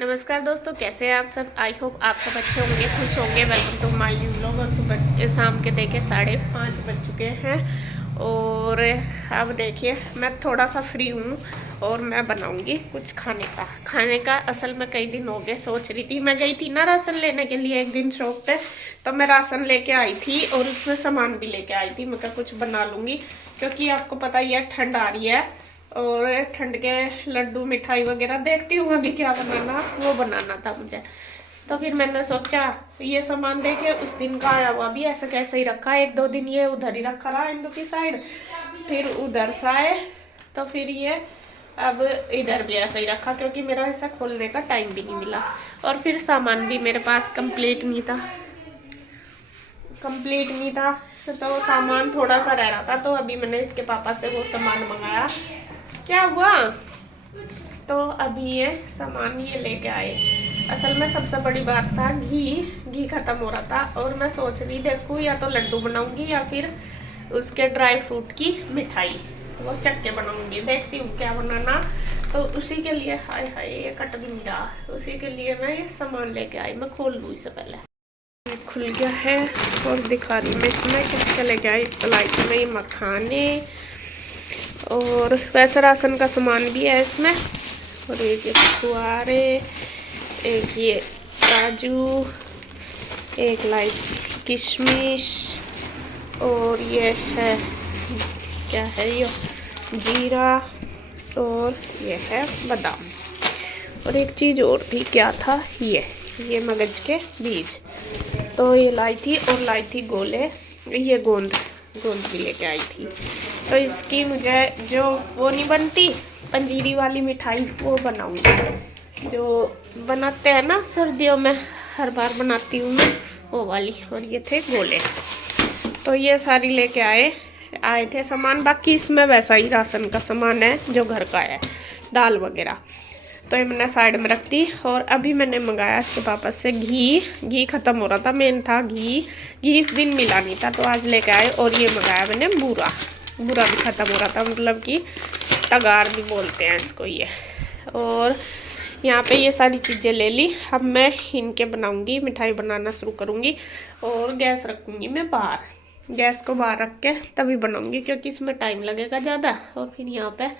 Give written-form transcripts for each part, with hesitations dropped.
नमस्कार दोस्तों, कैसे हैं आप सब। आई होप आप सब अच्छे होंगे, खुश होंगे। Welcome to my new vlog. और सुबह शाम के देखे 5:30 बज चुके हैं। और अब देखिए मैं थोड़ा सा फ्री हूँ और मैं बनाऊंगी कुछ खाने का। असल में कई दिन हो गए सोच रही थी। मैं गई थी ना राशन लेने के लिए एक दिन शॉप पे, तो मैं राशन लेके आई थी और उसमें सामान भी लेके आई थी। मैं कहा कुछ बना लूँगी, क्योंकि आपको पता ही है ठंड आ रही है और ठंड के लड्डू मिठाई वगैरह देखती हूँ अभी क्या बनाना, वो बनाना था मुझे। तो फिर मैंने सोचा ये सामान देखे उस दिन का आया हुआ भी ऐसे कैसे ही रखा, 1-2 दिन ये उधर ही रखा रहा इंदू की साइड, फिर उधर से आए तो फिर ये अब इधर भी ऐसा ही रखा, क्योंकि मेरा ऐसा खोलने का टाइम भी नहीं मिला। और फिर सामान भी मेरे पास कंप्लीट नहीं था तो सामान थोड़ा सा रह रहा था। तो अभी मैंने इसके पापा से वो सामान मंगाया। क्या हुआ? तो अभी ये सामान ये लेके आए। असल में सबसे बड़ी बात था घी खत्म हो रहा था और मैं सोच रही देखूँ या तो लड्डू बनाऊंगी या फिर उसके ड्राई फ्रूट की मिठाई, वो चक्के बनाऊंगी। देखती हूँ क्या बनाना। तो उसी के लिए हाय हाय ये कट भी नहीं रहा, उसी के लिए मैं ये सामान लेके आई। मैं खोल लूँ इससे पहले। खुल गया है और दिखा रही मैं इसमें किसके लेके आई। इलायची में मखाने और वैसे राशन का सामान भी है इसमें। और एक छुआरे, एक ये काजू, एक इलायची किशमिश, और ये है क्या है ये जीरा, और ये है बादाम। और एक चीज़ और थी, क्या था ये मगज के बीज। तो ये लाई थी और लाई थी गोले, ये गोंद भी लेके आई थी। तो इसकी मुझे जो वो नहीं बनती पंजीरी वाली मिठाई, वो बनाऊंगी जो बनाते हैं ना सर्दियों में, हर बार बनाती हूँ मैं वो वाली। और ये थे गोले। तो ये सारी लेके आए थे सामान। बाकी इसमें वैसा ही राशन का सामान है जो घर का है, दाल वगैरह। तो ये मैंने साइड में रख दी। और अभी मैंने मंगाया इसके पापा से घी ख़त्म हो रहा था। मेन था घी इस दिन मिला नहीं था तो आज लेके आए। और ये मंगाया मैंने बूरा भी ख़त्म हो रहा था, मतलब कि तगार भी बोलते हैं इसको ये। और यहाँ पे ये सारी चीज़ें ले ली। अब मैं इनके बनाऊंगी, मिठाई बनाना शुरू करूँगी। और गैस रखूँगी मैं बाहर, गैस को बाहर रख के तभी बनाऊँगी, क्योंकि इसमें टाइम लगेगा ज़्यादा। और फिर यहाँ पे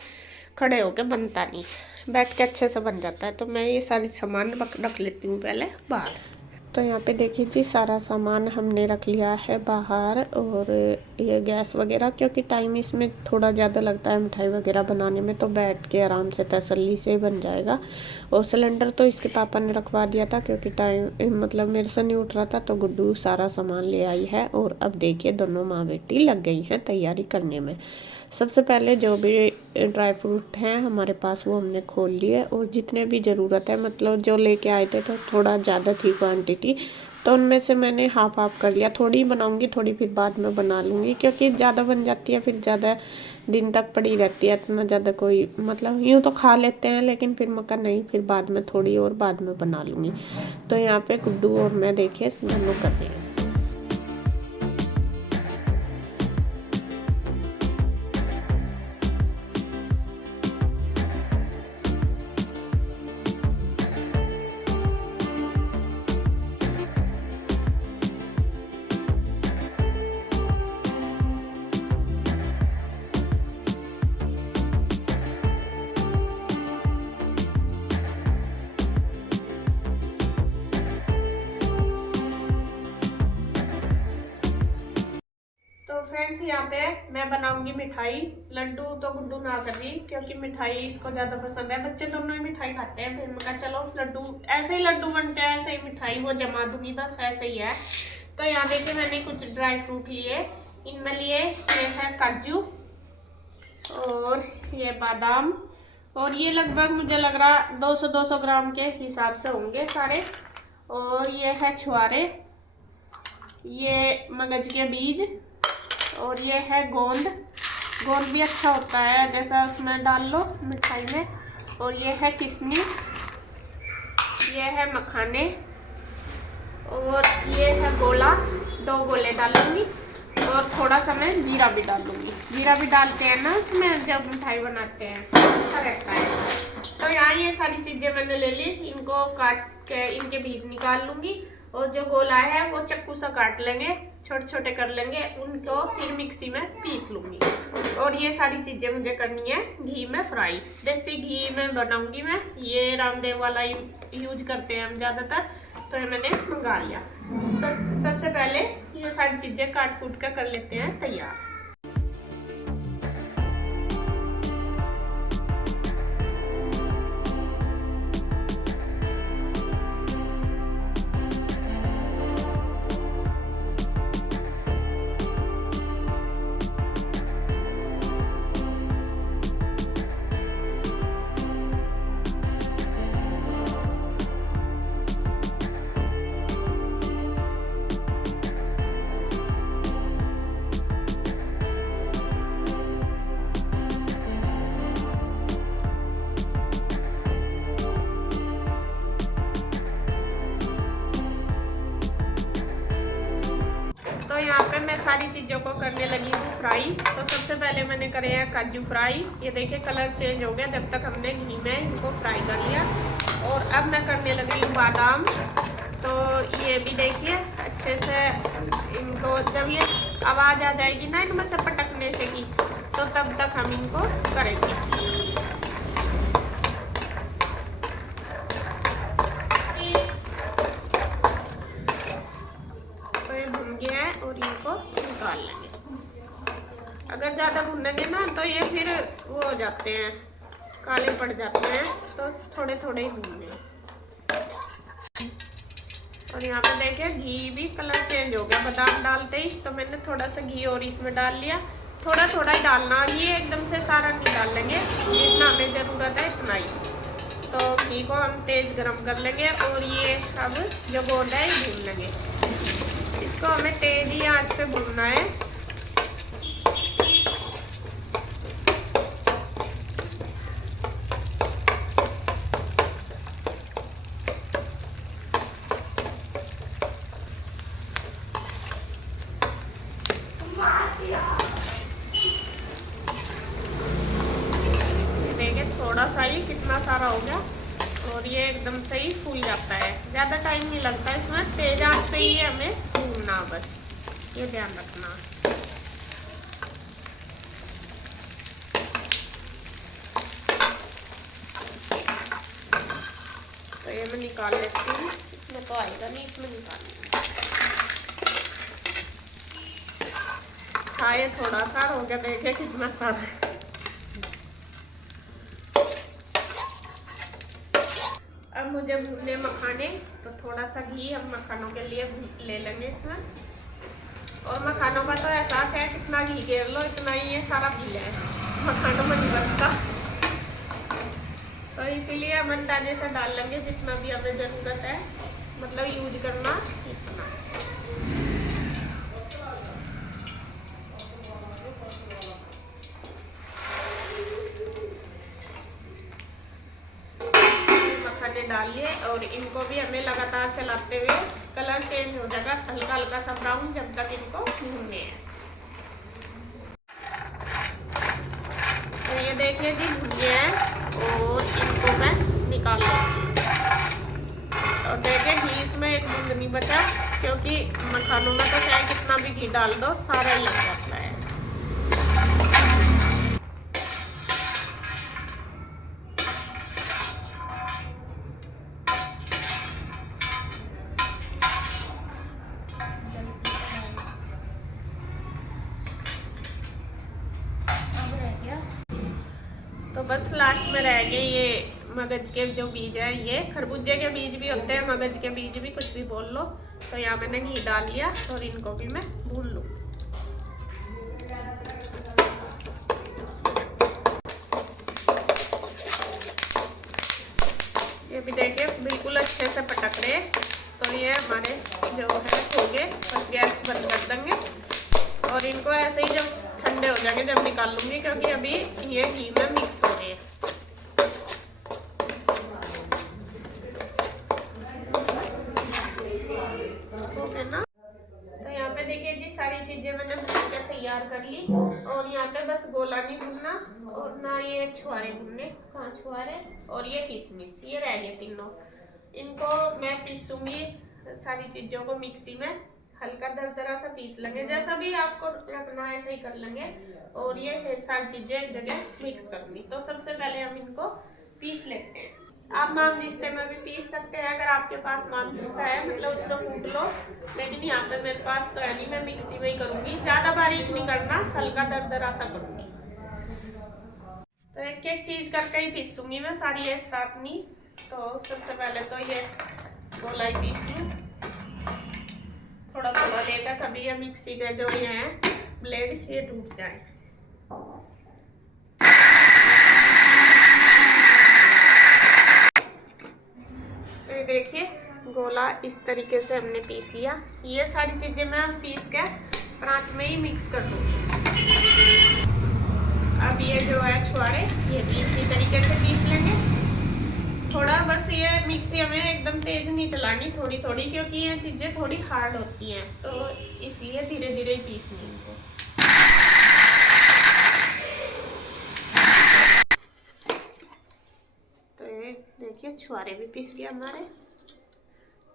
खड़े होके बनता नहीं, बैठ के अच्छे से बन जाता है। तो मैं ये सारी सामान रख लेती हूँ पहले बाहर। तो यहाँ पे देखिए जी, सारा सामान हमने रख लिया है बाहर। और ये गैस वगैरह, क्योंकि टाइम इसमें थोड़ा ज़्यादा लगता है मिठाई वगैरह बनाने में, तो बैठ के आराम से तसल्ली से बन जाएगा। और सिलेंडर तो इसके पापा ने रखवा दिया था, क्योंकि टाइम मतलब मेरे से नहीं उठ रहा था। तो गुड्डू सारा सामान ले आई है। और अब देखिए दोनों माँ बेटी लग गई हैं तैयारी करने में। सबसे पहले जो भी ड्राई फ्रूट हैं हमारे पास वो हमने खोल लिए। और जितने भी ज़रूरत है, मतलब जो लेके आए थे तो थोड़ा ज़्यादा थी क्वांटिटी, तो उनमें से मैंने हाफ कर लिया। थोड़ी बनाऊंगी, थोड़ी फिर बाद में बना लूँगी, क्योंकि ज़्यादा बन जाती है फिर ज़्यादा दिन तक पड़ी रहती है। इतना ज़्यादा कोई मतलब यूँ तो खा लेते हैं, लेकिन फिर मक्का नहीं, फिर बाद में थोड़ी और बाद में बना लूँगी। तो यहाँ पे गुड्डू और मैं देखिए दोनों कर रहे हैं। तो फ्रेंड्स यहाँ पे मैं बनाऊंगी मिठाई। लड्डू तो गुड्डू ना कर रही, क्योंकि मिठाई इसको ज़्यादा पसंद है। बच्चे दोनों ही मिठाई खाते हैं। फिर मैं कहा चलो लड्डू, ऐसे ही लड्डू बनते हैं ऐसे ही मिठाई वो जमा दूंगी, बस ऐसे ही है। तो यहाँ देखिए मैंने कुछ ड्राई फ्रूट लिए। इनमें लिए ये है काजू और ये बादाम। और ये लगभग मुझे लग रहा 200 ग्राम के हिसाब से होंगे सारे। और ये है छुआरे, ये मगज के बीज, और ये है गोंद भी अच्छा होता है, जैसा उसमें डाल लो मिठाई में। और ये है किशमिश, ये है मखाने, और ये है गोला। 2 गोले डालूंगी। और थोड़ा सा मैं जीरा भी डालूंगी। जीरा भी डालते हैं ना उसमें जब मिठाई बनाते हैं, अच्छा रहता है। तो यहाँ ये सारी चीज़ें मैंने ले ली। इनको काट के इनके बीज निकाल लूंगी और जो गोला है वो चक्कू से काट लेंगे, छोटे छोटे कर लेंगे, उनको फिर मिक्सी में पीस लूंगी। और ये सारी चीजें मुझे करनी है घी में फ्राई। देसी घी में बनाऊंगी मैं, ये रामदेव वाला यूज करते हैं हम ज्यादातर, तो ये मैंने मंगा लिया। तो सबसे पहले ये सारी चीजें काट कूट कर लेते हैं तैयार। तो यहाँ पे मैं सारी चीज़ों को करने लगी हूँ फ्राई। तो सबसे पहले मैंने करे हैं काजू फ्राई। ये देखिए कलर चेंज हो गया जब तक हमने घी में इनको फ्राई कर लिया। और अब मैं करने लगी हूँ बादाम। तो ये भी देखिए अच्छे से इनको, जब ये आवाज़ आ जाएगी ना इनमें से पटकने से की, तो तब तक हम इनको करेंगे। और इनको निकाल लेंगे। अगर ज़्यादा भूनेंगे ना तो ये फिर वो हो जाते हैं, काले पड़ जाते हैं, तो थोड़े थोड़े ही भूनने। और यहाँ पे देखिए घी भी कलर चेंज हो गया बादाम डालते ही, तो मैंने थोड़ा सा घी और इसमें डाल लिया। थोड़ा थोड़ा ही डालना, घी एकदम से सारा नहीं डाल लेंगे, जितना हमें ज़रूरत है इतना ही। तो घी को हम तेज़ गरम कर लेंगे और ये अब जो गोंद है भून लेंगे। इसको हमें तेज ही आंच पे भूनना है। देखिए थोड़ा सा ही कितना सारा हो गया और ये एकदम से ही फूल जाता है, ज़्यादा टाइम नहीं लगता इसमें, तेज आंच पे ही हमें भूनना, बस ये ध्यान रखना। तो ये मैं निकाल लेती हूँ, इसमें तो आएगा नहीं, इसमें निकाल लूँगी। खाए थोड़ा सा हो गया, देखिए कितना सारा। अब मुझे भूनने मखाने, तो थोड़ा सा घी हम मखानों के लिए ले लेंगे इसमें। और मखानों का तो एहसास है, कितना घी घेर लो इतना ही ये सारा घी है, मखानों में नहीं बचता। तो इसीलिए हम अंदाजे से डाल लेंगे जितना भी हमें ज़रूरत है, मतलब यूज करना इतना। डाल लिए और इनको भी हमें लगातार चलाते हुए कलर चेंज हो जाएगा हल्का हल्का सा ब्राउन, जब तक इनको भूनने हैं। तो ये देखिए जी भुन गए हैं और इनको मैं निकाल लूँगी। और देखिए घी इसमें एक बूंद नहीं बचा, क्योंकि मखानों में तो चाहे कितना भी घी डाल दो सारा ही लग जाता है। तो बस लास्ट में रह गए ये मगज के जो बीज है, ये खरबूजे के बीज भी होते हैं, मगज के बीज भी, कुछ भी बोल लो। तो यहाँ मैंने घी डाल लिया और इनको भी मैं भून लूँ। ये भी देखिए बिल्कुल अच्छे से पटक रहे। तो ये हमारे जो है हो गए, बस गैस बंद कर देंगे और इनको ऐसे ही जब ठंडे हो जाएंगे जब निकाल लूँगी, क्योंकि अभी ये घी में मिक्स हो रहे हैं। सारी चीजें मैंने भून के तैयार कर ली और यहाँ पे बस गोला नहीं भूनना और ना ये छुहारे भूनने, कहाँ छुहारे, और ये किशमिश, ये रह गए तीनों। इनको मैं पीसूंगी सारी चीजों को मिक्सी में, हल्का दरदरा सा पीस लेंगे, जैसा भी आपको रखना है ऐसे ही कर लेंगे। और ये सारी चीजें एक जगह मिक्स करनी। तो सबसे पहले हम इनको पीस लेते हैं। आप मामजिस्ते में भी पीस सकते हैं, अगर आपके पास मामजिस्ता है, मतलब उसको कूट लो। लेकिन यहाँ पे मेरे पास तो है नहीं, मैं मिक्सी में ही करूंगी। ज्यादा बारीक नहीं करना, हल्का दरदरा सा करूंगी। तो एक एक चीज करके ही पीसूंगी मैं, सारी एक साथ नहीं। तो सबसे पहले तो ये गोला ही पीस लूँ, थोड़ा थोड़ा लेकर, कभी ये मिक्सी के जो ये है ब्लेड ये टूट जाए। तो देखिए गोला इस तरीके से हमने पीस लिया। ये सारी चीजें मैं पीस के परात में ही मिक्स कर दूंगी। अब ये जो है छुआरे, ये भी इसी तरीके से पीस लेंगे। थोड़ा बस ये मिक्सी हमें एकदम तेज नहीं चलानी, थोड़ी थोड़ी, क्योंकि ये चीजें थोड़ी हार्ड होती हैं, तो इसलिए धीरे धीरे ही पीसनी इनको। तो ये देखिए छुआरे भी पीस गया हमारे।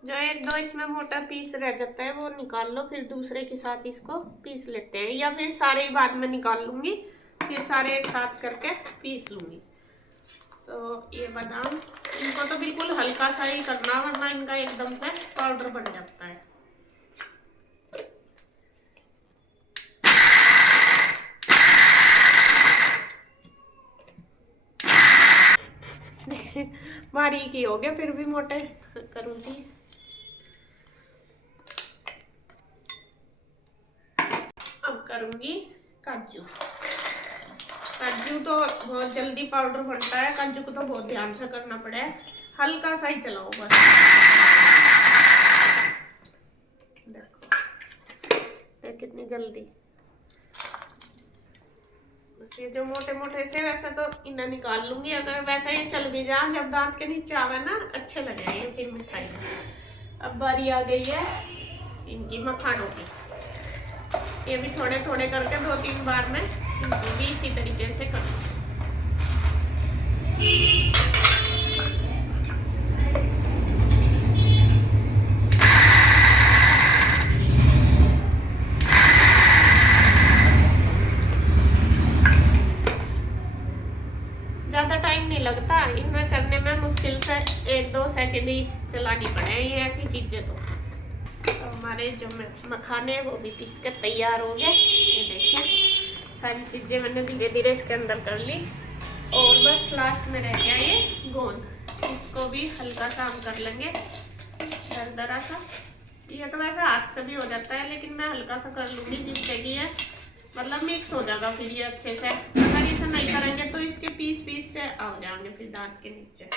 जो एक दो इसमें मोटा पीस रह जाता है वो निकाल लो, फिर दूसरे के साथ इसको पीस लेते हैं, या फिर सारे ही बाद में निकाल लूंगी, फिर सारे एक साथ करके पीस लूंगी। तो ये बादाम, इनको तो बिल्कुल हल्का सा ही करना, वरना इनका एकदम से पाउडर बन जाता है। बारीक ही हो गया, फिर भी मोटे करूंगी। अब करूंगी काजू। काजू तो बहुत जल्दी पाउडर बनता है, काजू को तो बहुत ध्यान से करना पड़े, हल्का सा ही चलाओ बस। देखो ये कितनी जल्दी, बस ये जो मोटे मोटे से, वैसे तो इन्हें निकाल लूंगी, अगर वैसा ये चल भी जाए, जब दांत के नीचे आवे ना अच्छे लगेंगे फिर मिठाई। अब बारी आ गई है इनकी मखानों की। ये भी थोड़े थोड़े करके 2-3 बार में इनको भी इसी तरीके से करूँ। ज्यादा टाइम नहीं लगता इनमें करने में, मुश्किल से 1-2 सेकंड ही चलानी पड़े ये ऐसी चीजें। तो हमारे जो मखाने वो भी पीस कर तैयार हो गए। ये देखिए सारी चीजें मैंने धीरे धीरे इसके अंदर कर ली, और बस लास्ट में रह गया ये गोंद, इसको भी हल्का सा हम कर लेंगे दरदरा सा। ये तो वैसे हाथ से भी हो जाता है, लेकिन मैं हल्का सा कर लूंगी, जिससे कि ये मतलब मिक्स हो जाएगा फिर ये अच्छे से। अगर इसे नहीं करेंगे तो इसके पीस पीस से आ जाएंगे फिर दांत के नीचे।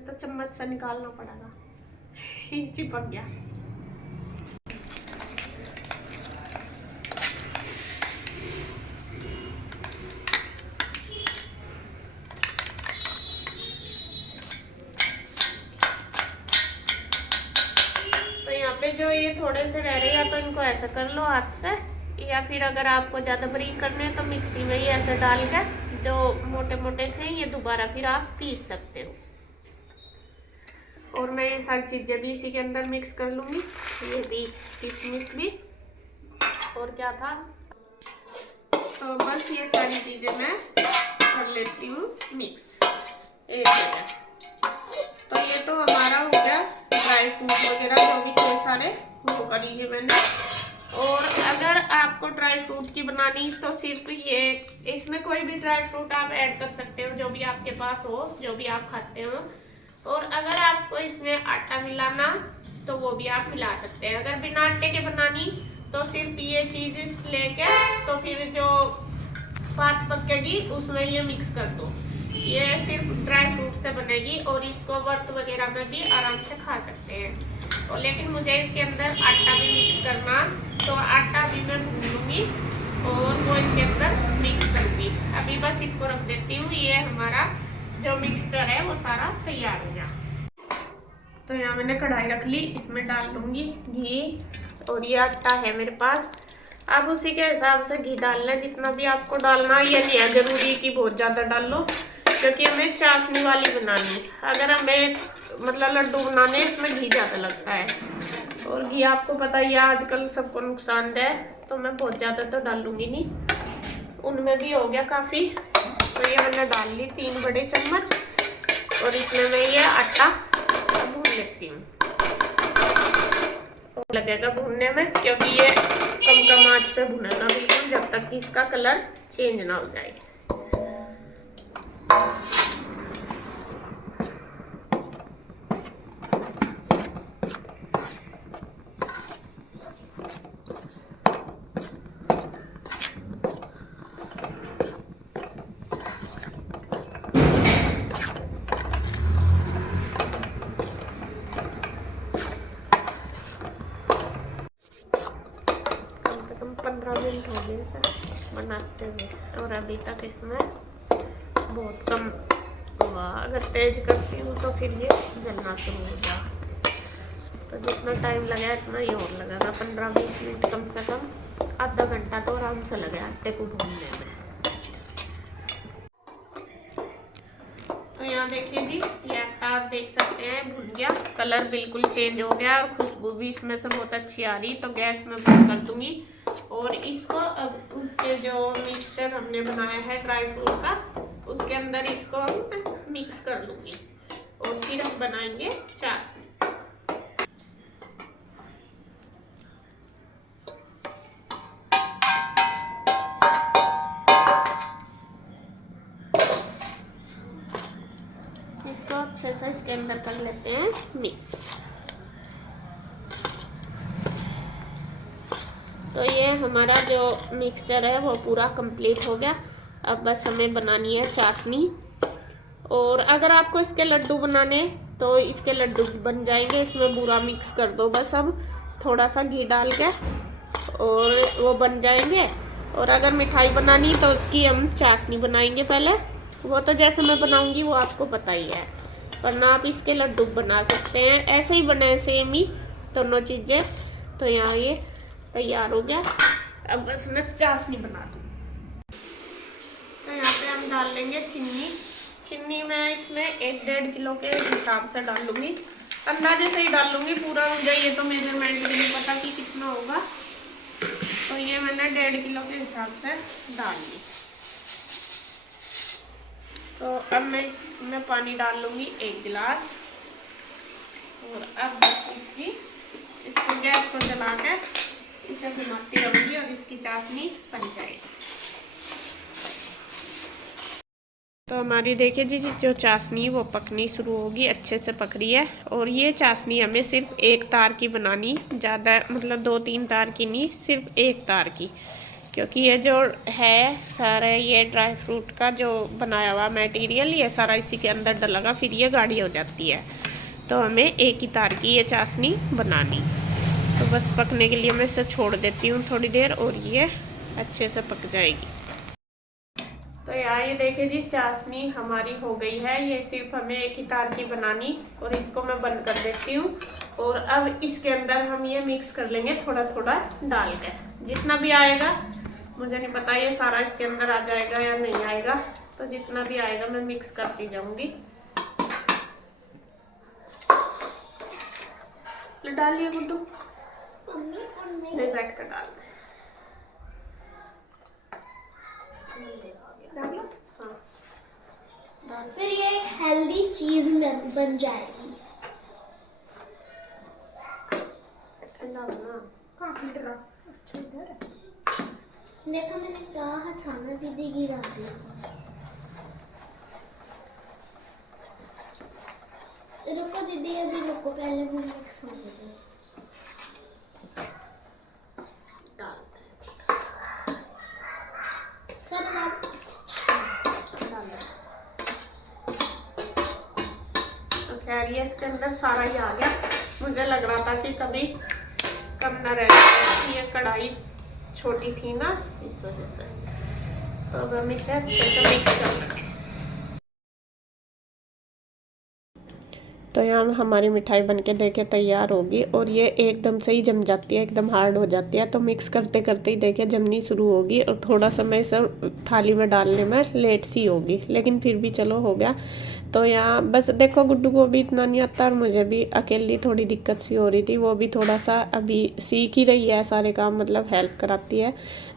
तो चम्मच से निकालना पड़ेगा, चिपक गया। तो यहाँ पे जो ये थोड़े से रह रहे हैं, तो इनको ऐसा कर लो हाथ से, या फिर अगर आपको ज़्यादा बारीक करने हैं तो मिक्सी में ही ऐसे डाल के जो मोटे मोटे से ये दोबारा फिर आप पीस सकते हो। और मैं ये सारी चीज़ें भी इसी के अंदर मिक्स कर लूँगी, ये भी किशमिश भी, और क्या था, तो बस ये सारी चीज़ें मैं कर लेती हूँ मिक्स एक जगह। तो ये तो हमारा हो गया ड्राई फ्रूट वगैरह जो भी थे सारे वो कर लिए मैंने। और अगर आपको ड्राई फ्रूट की बनानी तो सिर्फ ये, इसमें कोई भी ड्राई फ्रूट आप ऐड कर सकते हो जो भी आपके पास हो, जो भी आप खाते हो। और अगर आपको इसमें आटा मिलाना तो वो भी आप मिला सकते हैं। अगर बिना आटे के बनानी तो सिर्फ ये चीज़ लेके तो फिर जो पात पकेगी उसमें ये मिक्स कर दो। ये सिर्फ ड्राई फ्रूट से बनेगी और इसको व्रत वगैरह में भी आराम से खा सकते हैं। तो लेकिन मुझे इसके अंदर आटा भी मिक्स करना, तो आटा भी मैं भून लूँगी और वो इसके अंदर मिक्स करूँगी। अभी बस इसको रख देती हूँ। ये हमारा जो मिक्सचर है वो सारा तैयार हो गया। तो यहाँ मैंने कढ़ाई रख ली, इसमें डाल दूंगी घी। और ये आटा है मेरे पास, आप उसी के हिसाब से घी डालना, जितना भी आपको डालना। ये नहीं है जरूरी कि बहुत ज़्यादा डाल लो, क्योंकि हमें चाशनी वाली बनानी है। अगर हमें मतलब लड्डू बनाने इसमें घी ज़्यादा लगता है, और घी आपको पता ही है आजकल सबको नुकसानदेह, तो मैं बहुत ज़्यादा तो डालूंगी नहीं। उनमें भी हो गया काफ़ी, तो ये मैंने डाल ली 3 बड़े चम्मच। और इसमें मैं ये आटा भून लेती हूँ, लगेगा भूनने में, क्योंकि ये कम आंच पे भुनेगा बिल्कुल, जब तक कि इसका कलर चेंज ना हो जाए। कम से कम 15 मिनट हो गए इसे बनाते हुए, और अभी तक इसमें बहुत कम हुआ। अगर तेज करती हूँ तो फिर ये जलना शुरू हो जाए। तो जितना टाइम लगा इतना ही और लगेगा, 15-20 मिनट, कम से कम आधा घंटा तो आराम से लगे आटे को भूनने में। तो यहाँ देखिए जी, ये आटा आप देख सकते हैं भुन गया, कलर बिल्कुल चेंज हो गया, और खुशबू भी इसमें से बहुत अच्छी आ रही। तो गैस में बंद कर दूंगी, और इसको अब उसके जो मिक्सचर हमने बनाया है ड्राई फ्रूट का, उसके अंदर इसको मिक्स कर लूंगी, और फिर हम बनाएंगे चाशनी। इसको अच्छे से इसके अंदर कर लेते हैं मिक्स। तो ये हमारा जो मिक्सचर है वो पूरा कंप्लीट हो गया। अब बस हमें बनानी है चाशनी। और अगर आपको इसके लड्डू बनाने तो इसके लड्डू बन जाएंगे, इसमें पूरा मिक्स कर दो बस अब थोड़ा सा घी डाल के, और वो बन जाएंगे। और अगर मिठाई बनानी तो उसकी हम चाशनी बनाएंगे पहले, वो तो जैसे मैं बनाऊंगी वो आपको पता ही है, वरना आप इसके लड्डू बना सकते हैं, ऐसे ही बनाए सेम ही दोनों चीज़ें। तो यहाँ ये तैयार हो गया, अब बस मैं चाशनी बना दूँ। तो यहाँ पे हम डाल लेंगे चीनी मैं इसमें 1-1.5 किलो के हिसाब से डाल लूँगी, अंदाजे से ही डाल लूँगी, पूरा मुझे ये तो मेजरमेंट भी नहीं पता कि कितना होगा। तो ये मैंने 1.5 किलो के हिसाब से डाल ली। तो अब मैं इसमें पानी डाल लूँगी 1 गिलास, और अब बस इसको गैस को जला के इसे घुमाती रहूँगी, और इसकी चाशनी बन जाएगी। तो हमारी देखिए जी जो चाशनी वो पकनी शुरू होगी, अच्छे से पक रही है। और ये चाशनी हमें सिर्फ 1 तार की बनानी, ज़्यादा मतलब 2-3 तार की नहीं, सिर्फ 1 तार की, क्योंकि ये जो है सारा ये ड्राई फ्रूट का जो बनाया हुआ मटेरियल ये सारा इसी के अंदर डलेगा, फिर ये गाढ़ी हो जाती है। तो हमें 1 ही तार की ये चाशनी बनानी। तो बस पकने के लिए मैं इसे छोड़ देती हूँ थोड़ी देर, और ये अच्छे से पक जाएगी। तो यहाँ ये देखिए जी चाशनी हमारी हो गई है, ये सिर्फ हमें 1 ही तार की बनानी, और इसको मैं बंद कर देती हूँ। और अब इसके अंदर हम ये मिक्स कर लेंगे थोड़ा थोड़ा डाल के, जितना भी आएगा, मुझे नहीं पता ये सारा इसके अंदर आ जाएगा या नहीं आएगा, तो जितना भी आएगा मैं मिक्स करती जाऊंगी। डालिए गुड्डू, बैठ कर डाल हाँ। फिर ये एक हेल्दी चीज बन जाएगी। देखो मैंने कहा था ना दीदी गिरा दिया। रुको दीदी अभी रुको, पहले वो मिक्स हो गई। ये इसके अंदर सारा ही आ गया। मुझे लग रहा था कि कभी कम ना रह जाए, ये कढ़ाई छोटी थी ना इस वजह से। तो अब हम इसे अच्छे से मिक्स कर लेंगे। तो यहाँ हमारी मिठाई बनके देखे तैयार होगी और ये एकदम से ही जम जाती है, एकदम हार्ड हो जाती है। तो मिक्स करते करते ही देखिए जमनी शुरू होगी और थोड़ा समय से थाली में डालने में लेट सी होगी, लेकिन फिर भी चलो हो गया। तो यहाँ बस देखो गुड्डू को भी इतना नहीं आता और मुझे भी अकेली थोड़ी दिक्कत सी हो रही थी। वो भी थोड़ा सा अभी सीख ही रही है सारे काम, मतलब हेल्प कराती है।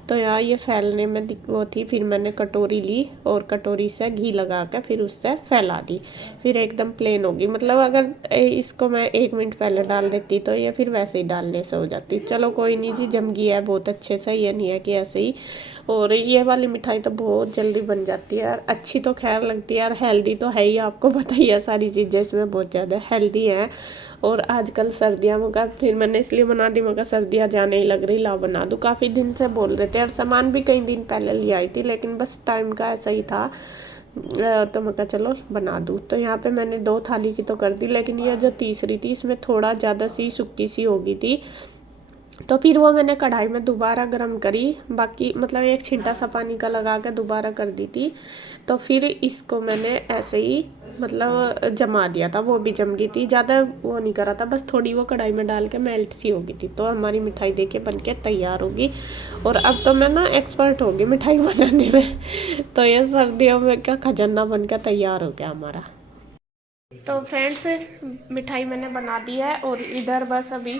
तो यहाँ ये फैलने में वो थी, फिर मैंने कटोरी ली और कटोरी से घी लगा कर फिर उससे फैला दी, फिर एकदम प्लेन होगी। मतलब अगर इसको मैं 1 मिनट पहले डाल देती तो ये फिर वैसे ही डालने से हो जाती। चलो कोई नहीं जी, जम गई है बहुत अच्छे से, ये नहीं है कि ऐसे ही। और ये वाली मिठाई तो बहुत जल्दी बन जाती है यार, अच्छी तो खैर लगती है यार, हेल्दी तो है ही, आपको पता ही है सारी चीज़ें इसमें बहुत ज़्यादा हेल्दी हैं। और आजकल सर्दियाँ मगर फिर मैंने इसलिए बना दी, मगर सर्दियाँ जाने ही लग रही, ला बना दूँ। काफ़ी दिन से बोल रहे थे और सामान भी कई दिन पहले ले आई थी, लेकिन बस टाइम का ऐसा ही था। तो मैं कहा चलो बना दूँ। तो यहाँ पे मैंने 2 थाली की तो कर दी, लेकिन यह जो तीसरी थी इसमें थोड़ा ज़्यादा सी सूखी सी हो गई थी। तो फिर वो मैंने कढ़ाई में दोबारा गर्म करी, बाकी मतलब एक छिंटा सा पानी का लगा के दोबारा कर दी थी। तो फिर इसको मैंने ऐसे ही मतलब जमा दिया था, वो भी जम गई थी, ज़्यादा वो नहीं करा था, बस थोड़ी वो कढ़ाई में डाल के मेल्ट सी हो गई थी। तो हमारी मिठाई देखिए बन के तैयार होगी। और अब तो मैं ना एक्सपर्ट हो गई मिठाई बनाने में। तो ये सर्दियों में क्या खजाना बन के तैयार हो गया हमारा। तो फ्रेंड्स मिठाई मैंने बना दी है और इधर बस अभी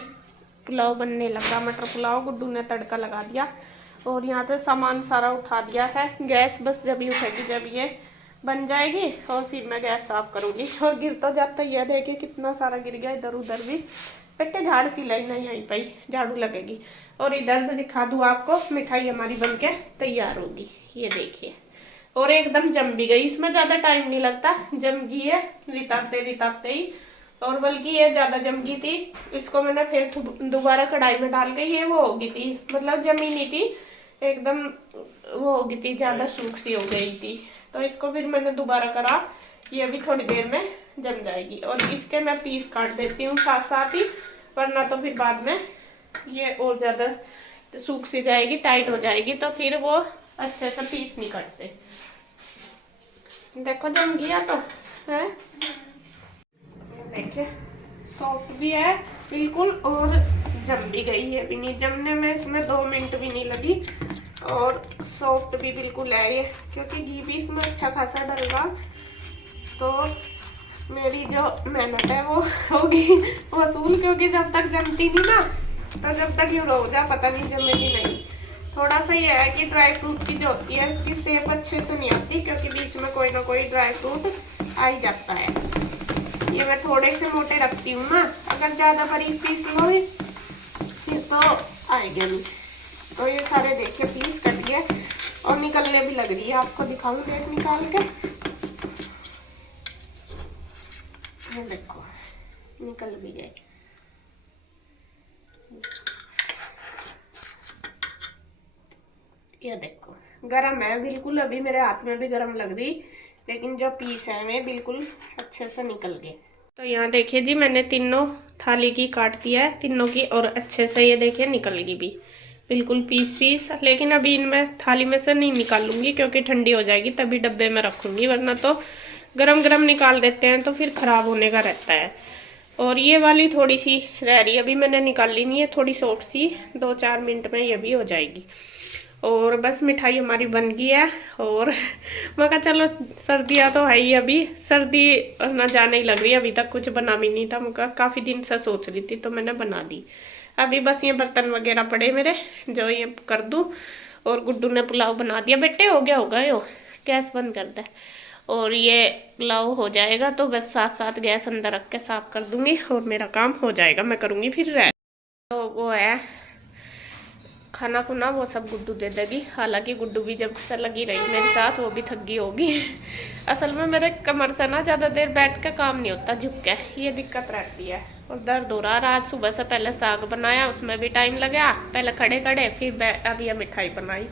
पुलाव बनने लगा, मटर पुलाव। गुड्डू ने तड़का लगा दिया और यहाँ से सामान सारा उठा दिया है। गैस बस जब ही उठेगी जब ये बन जाएगी और फिर मैं गैस साफ करूँगी। और गिर तो जाता ही है, देखिए कितना सारा गिर गया इधर उधर भी। बेटे झाड़ सी लाई नहीं आई पाई, झाड़ू लगेगी। और इधर दिखा दूँ आपको, मिठाई हमारी बन के तैयार होगी, ये देखिए। और एकदम जम भी गई, इसमें ज़्यादा टाइम नहीं लगता, जम गई है रितापते ही। और बल्कि ये ज़्यादा जम गई थी, इसको मैंने फिर दोबारा कढ़ाई में डाल के ये वो हो गई थी, मतलब जमी नहीं थी, एकदम वो हो गई थी, ज़्यादा सूख सी हो गई थी। तो इसको फिर मैंने दोबारा करा, ये भी थोड़ी देर में जम जाएगी। और इसके मैं पीस काट देती हूँ साथ साथ ही, वरना तो फिर बाद में ये और ज़्यादा सूख सी जाएगी, टाइट हो जाएगी, तो फिर वो अच्छे से पीस नहीं कटते। देखो जम गया तो है, देखिए सॉफ्ट भी है बिल्कुल और जम भी गई है, भी नहीं जमने में इसमें 2 मिनट भी नहीं लगी। और सॉफ्ट भी बिल्कुल है ये, क्योंकि घी भी इसमें अच्छा खासा डलगा। तो मेरी जो मेहनत है वो होगी वसूल, क्योंकि जब तक जमती नहीं ना, तो जब तक यूँ रहो जा पता नहीं जमेगी नहीं। थोड़ा सा ये है कि ड्राई फ्रूट की जो होती है उसकी शेप अच्छे से नहीं आती, क्योंकि बीच में कोई ना कोई ड्राई फ्रूट आ ही जाता है। ये मैं थोड़े से मोटे रखती हूँ ना, अगर ज़्यादा बारीक पीस लो फिर तो आएगा नहीं। तो ये सारे देखिए पीस कट गए और निकलने भी लग रही है, आपको दिखाऊं देख निकाल के, ये देखो निकल भी गए। ये देखो गरम है बिल्कुल, अभी मेरे हाथ में भी गरम लग रही, लेकिन जो पीस है वे बिल्कुल अच्छे से निकल गए। तो यहाँ देखिए जी मैंने तीनों थाली की काट दिया है, तीनों की, और अच्छे से ये देखिए निकल गई भी बिल्कुल पीस। लेकिन अभी इनमें थाली में से नहीं निकालूंगी, क्योंकि ठंडी हो जाएगी तभी डब्बे में रखूंगी, वरना तो गरम गरम निकाल देते हैं तो फिर खराब होने का रहता है। और ये वाली थोड़ी सी रह रही है, अभी मैंने निकाली नहीं है, थोड़ी सॉफ्ट सी, 2-4 मिनट में ये भी हो जाएगी। और बस मिठाई हमारी बन गई है। और मैं कहा चलो सर्दियाँ तो है ही, अभी सर्दी ना जाने ही लग रही है, अभी तक कुछ बना भी नहीं था, मैं काफ़ी दिन से सोच रही थी तो मैंने बना दी। अभी बस ये बर्तन वगैरह पड़े मेरे, जो ये कर दूँ। और गुड्डू ने पुलाव बना दिया, बेटे हो गया होगा यो, गैस बंद कर दे। और ये पुलाव हो जाएगा तो बस साथ साथ गैस अंदर रख के साफ कर दूँगी और मेरा काम हो जाएगा, मैं करूँगी फिर रह। तो वो है खाना खुना वो सब गुड्डू दे देगी। हालांकि गुड्डू भी जब से लगी रही मेरे साथ वो भी थक गई होगी। असल में मेरे कमर से ना ज़्यादा देर बैठ के काम नहीं होता, झुक के, ये दिक्कत रहती है और दर्द हो रहा। आज सुबह से पहले साग बनाया, उसमें भी टाइम लगा, पहले खड़े खड़े, फिर अभी ये मिठाई बनाई,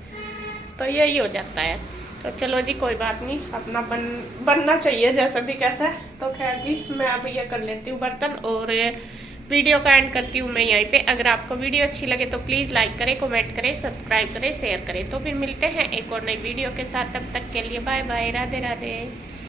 तो यही हो जाता है। तो चलो जी कोई बात नहीं, अपना बनना चाहिए जैसे भी कैसे। तो खैर जी मैं अब ये कर लेती हूँ बर्तन और वीडियो का एंड करती हूँ मैं यहीं पे। अगर आपको वीडियो अच्छी लगे तो प्लीज़ लाइक करें, कमेंट करें, सब्सक्राइब करें, शेयर करें। तो फिर मिलते हैं एक और नई वीडियो के साथ, तब तक के लिए बाय बाय, राधे राधे।